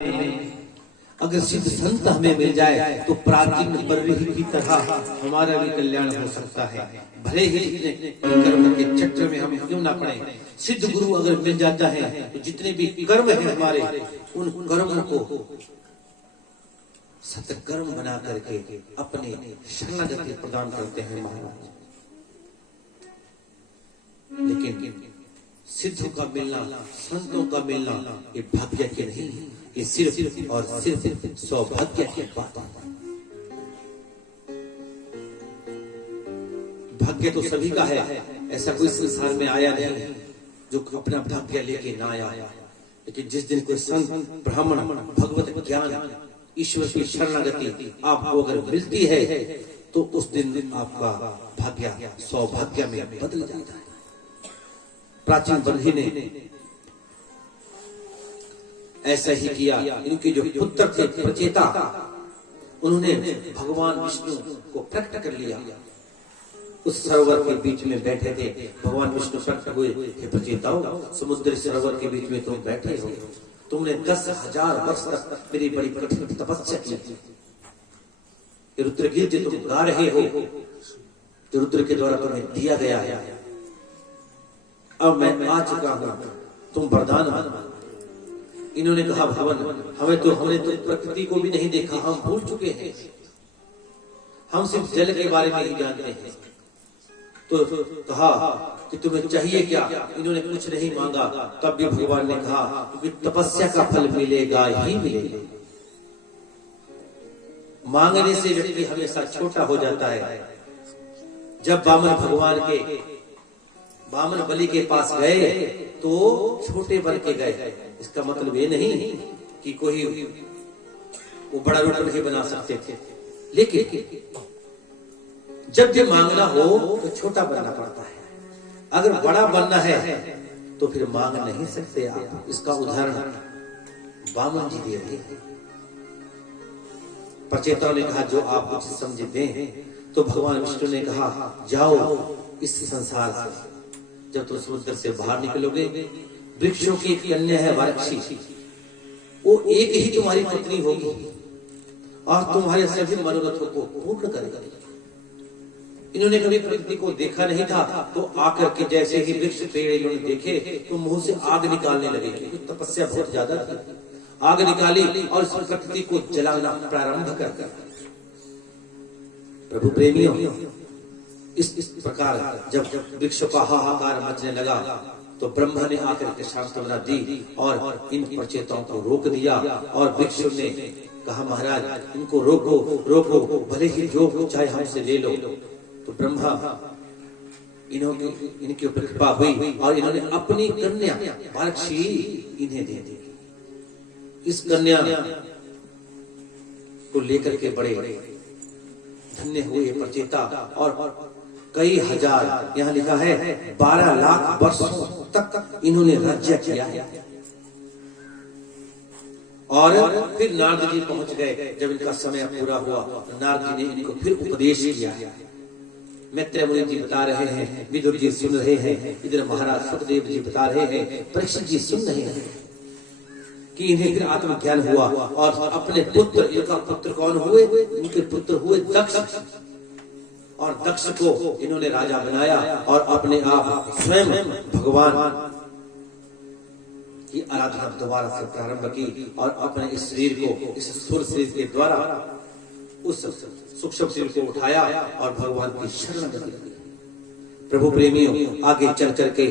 अगर सिद्ध संत हमें मिल जाए तो प्राचीन बर्री की तरह हमारा भी कल्याण हो सकता है। भले ही जितने कर्म के चक्र में हम क्यों ना पड़े, सिद्ध गुरु अगर मिल जाता है तो जितने भी कर्म है हमारे, उन कर्मों को सत्कर्म बना करके अपने शरणागति प्रदान करते हैं महाराज। लेकिन सिद्धों का मिलना, संतों का मिलना, ये भाग्य के नहीं, ये सिर्फ और सिर्फ सौभाग्य की बात है। भाग्य तो सभी का है, ऐसा कोई संसार में आया नहीं जो अपना भाग्य लेके ना आया। लेकिन जिस दिन कोई संत, ब्राह्मण, भगवत ज्ञान, ईश्वर की शरणागति आपको अगर मिलती है तो उस दिन आपका भाग्य सौभाग्य में बदल जाता है। प्राचीन बर्ही ने ऐसा ही किया। इनके जो पुत्र थे प्रचेता, उन्होंने भगवान विष्णु को प्रकट कर लिया। उस सरोवर के बीच में बैठे थे, भगवान विष्णु प्रकट हुए, हे प्रचेताओ, समुद्र सरोवर के बीच में तुम बैठे हो, तुमने 10,000 वर्ष तक मेरी बड़ी कठिन तपस्या की थी। रुद्र गीत जो तुम गा रहे हो, जो रुद्र के द्वारा तुम्हें दिया गया है, अब मैं आ चुका हूं, तुम वरदान मानो। इन्होंने कहा, भगवान हमने तो प्रकृति को भी नहीं देखा, हम भूल चुके हैं, हम सिर्फ जल के बारे में ही जानते हैं। तो कहा कि तुम्हें चाहिए क्या? इन्होंने कुछ नहीं मांगा। तब भी भगवान ने कहा, क्योंकि तपस्या का फल मिलेगा ही मिलेगा। मांगने से व्यक्ति हमेशा छोटा हो जाता है। जब बामन बलि के पास गए तो छोटे बन के गए। इसका मतलब ये नहीं कि कोई वो बड़ा रूप नहीं बना सकते थे, लेकिन जब जब मांगना हो तो छोटा बनना पड़ता है। अगर बड़ा बनना है तो फिर मांग नहीं सकते आप। इसका उदाहरण बामन जी दे रहे हैं। प्रचेताओं ने कहा, जो आप कुछ समझते हैं। तो भगवान विष्णु ने कहा, जाओ इस संसार से, जब तुम समुद्र से बाहर निकलोगे, वृक्षों की एक कन्या है वारक्षी, वो एक ही तुम्हारी पत्नी होगी और तुम्हारे सभी मनोरथों को पूर्ण करेगी। इन्होंने कभी प्रकृति को देखा नहीं था, तो आकर के जैसे ही वृक्ष पेड़ इन्होंने देखे तो मुंह से आग निकालने लगे, क्योंकि तपस्या बहुत ज्यादा थी। आग निकाली और इस प्रकृति को जलाना प्रारंभ कर दिया। प्रभु प्रेमियों, इस प्रकार जब वृक्ष का हाहाकार मचने लगा तो ब्रह्मा ने आकर के सांत्वना दी और इन प्रचेताओं को रोक दिया। और वृक्ष ने कहा, महाराज इनको रोको रोको, भले ही जो चाहे हमसे ले लो। तो ब्रह्मा इनके ऊपर कृपा हुई और इन्होंने अपनी कन्या वारक्षी इन्हें दे दी। इस कन्या को लेकर के बड़े धन्य हुए प्रचेता और कई हजार, यहाँ लिखा है 12 लाख वर्षों तक इन्होंने राज्य किया है। और फिर नारद जी पहुंच गए। जब इनका समय पूरा हुआ, नारद जी ने इनको फिर उपदेश किया। मैत्रेय मुनि जी बता रहे हैं, विदुर जी सुन रहे हैं, इधर महाराज सुखदेव जी बता रहे हैं, परीक्षित जी सुन रहे हैं कि इन्हें फिर आत्मज्ञान हुआ। और अपने पुत्र, इनका पुत्र कौन हुए? इनके पुत्र हुए दक्ष। और दक्ष को इन्होंने राजा बनाया और अपने आप स्वयं भगवान की आराधना दोबारा से प्रारंभ की और अपने इस शरीर को, इस स्थूल शरीर के द्वारा उस सूक्ष्म शरीर को उठाया और भगवान की शरणागति की। प्रभु प्रेमियों, आगे चल करके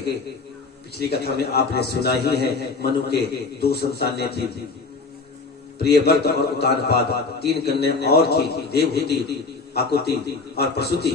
पिछली कथा में आपने सुना ही है, मनु के 2 संतानें थी, प्रियव्रत और उतानपाद। 3 कन्या और थी, देवहूति, आकुति और प्रसूति।